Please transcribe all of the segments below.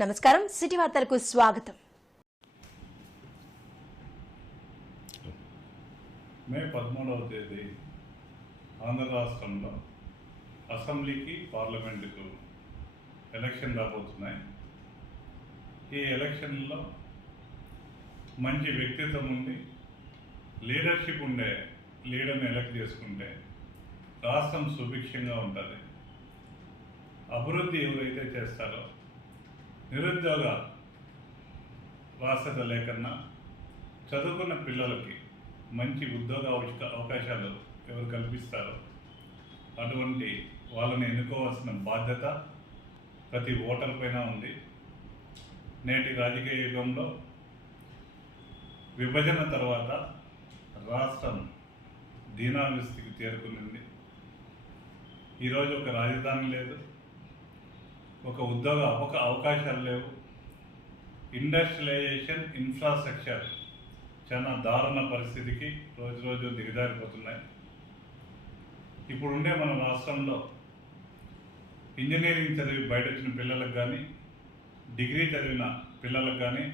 నమస్కారం. సిటీ వార్తలకు స్వాగతం. మే పదమూడవ తేదీ ఆంధ్ర రాష్ట్రంలో అసెంబ్లీకి పార్లమెంటుకు ఎలక్షన్ రాబోతున్నాయి. ఈ ఎలక్షన్లో మంచి వ్యక్తిత్వం ఉండి లీడర్షిప్ ఉండే లీడర్ని ఎలక్ట్ చేసుకుంటే రాష్ట్రం సుభిక్షంగా ఉంటుంది. అభివృద్ధి ఎవరైతే చేస్తారో నిరుద్యోగ రాష్ట్రత లేకన్నా చదువుకున్న పిల్లలకి మంచి ఉద్యోగ అవకాశాలు ఎవరు కల్పిస్తారో? అటువంటి వాళ్ళని ఎన్నుకోవాల్సిన బాధ్యత ప్రతి ఓటర్ పైన ఉంది. నేటి రాజకీయ యుగంలో విభజన తర్వాత రాష్ట్రం దీనావస్థితికి చేరుకునింది. ఈరోజు ఒక రాజధాని లేదు. ఒక ఉద్యోగ అవక అవకాశాలు లేవు. ఇండస్ట్రియలైజేషన్ ఇన్ఫ్రాస్ట్రక్చర్ చాలా దారుణ పరిస్థితికి రోజు రోజు దిగజారిపోతున్నాయి. ఇప్పుడుండే మన రాష్ట్రంలో ఇంజనీరింగ్ చదివి బయట వచ్చిన పిల్లలకు కానీ డిగ్రీ చదివిన పిల్లలకు కానీ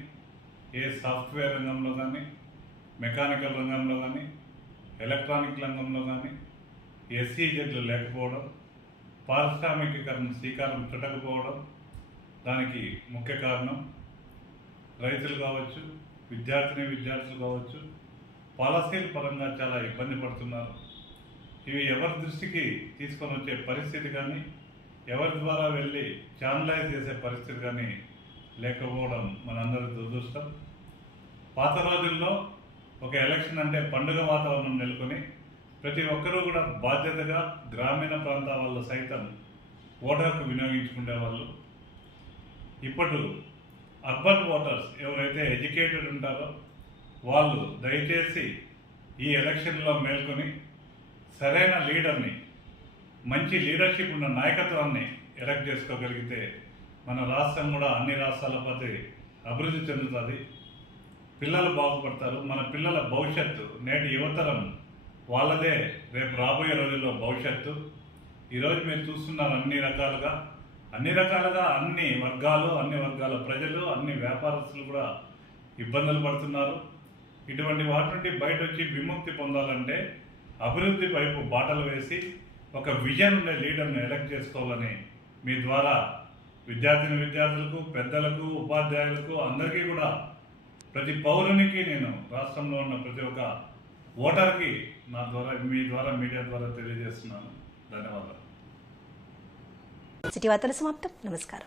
ఏ సాఫ్ట్వేర్ రంగంలో కానీ మెకానికల్ రంగంలో కానీ ఎలక్ట్రానిక్ రంగంలో కానీ ఎస్సీజెడ్లు లేకపోవడం పారిశ్రామికీకరణ శ్రీకారం చుట్టకపోవడం దానికి ముఖ్య కారణం. రైతులు కావచ్చు విద్యార్థిని విద్యార్థులు కావచ్చు పాలసీల పరంగా చాలా ఇబ్బంది పడుతున్నారు. ఇవి ఎవరి దృష్టికి తీసుకొని వచ్చే పరిస్థితి కానీ ఎవరి ద్వారా వెళ్ళి ఛానలైజ్ చేసే పరిస్థితి కానీ లేకపోవడం మనందరి దురదృష్టం. పాత రోజుల్లో ఒక ఎలక్షన్ అంటే పండుగ వాతావరణం నెలకొని ప్రతి ఒక్కరూ కూడా బాధ్యతగా గ్రామీణ ప్రాంతాల వాళ్ళు సైతం ఓటర్కు వినియోగించుకునేవాళ్ళు ఇప్పుడు అర్బన్ ఓటర్స్ ఎవరైతే ఎడ్యుకేటెడ్ ఉంటారో వాళ్ళు దయచేసి ఈ ఎలక్షన్లో మేల్కొని సరైన లీడర్ని మంచి లీడర్షిప్ ఉన్న నాయకత్వాన్ని ఎలక్ట్ చేసుకోగలిగితే మన రాష్ట్రం కూడా అన్ని రాష్ట్రాల ప్రతి అభివృద్ధి చెందుతుంది. పిల్లలు బాగుపడతారు. మన పిల్లల భవిష్యత్తు నేటి యువతరం వాళ్ళదే రేపు రాబోయే రోజుల్లో భవిష్యత్తు. ఈరోజు మీరు చూస్తున్నారు అన్ని రకాలుగా. అన్ని రకాలుగా అన్ని వర్గాలు అన్ని వర్గాల ప్రజలు అన్ని వ్యాపారస్తులు కూడా ఇబ్బందులు పడుతున్నారు. ఇటువంటి వాటి నుండి బయట వచ్చి విముక్తి పొందాలంటే అభివృద్ధి వైపు బాటలు వేసి ఒక విజన్ ఉండే లీడర్ని ఎలక్ట్ చేసుకోవాలని మీ ద్వారా విద్యార్థిని విద్యార్థులకు పెద్దలకు ఉపాధ్యాయులకు అందరికీ కూడా ప్రతి పౌరునికి నేను రాష్ట్రంలో ఉన్న ప్రతి ఒక్క ఓటర్కి నా ద్వారా మీ ద్వారా మీడియా ద్వారా తెలియజేస్తున్నాను. ధన్యవాదాలు. సిటీ వార్తల సమాప్తం. నమస్కారం.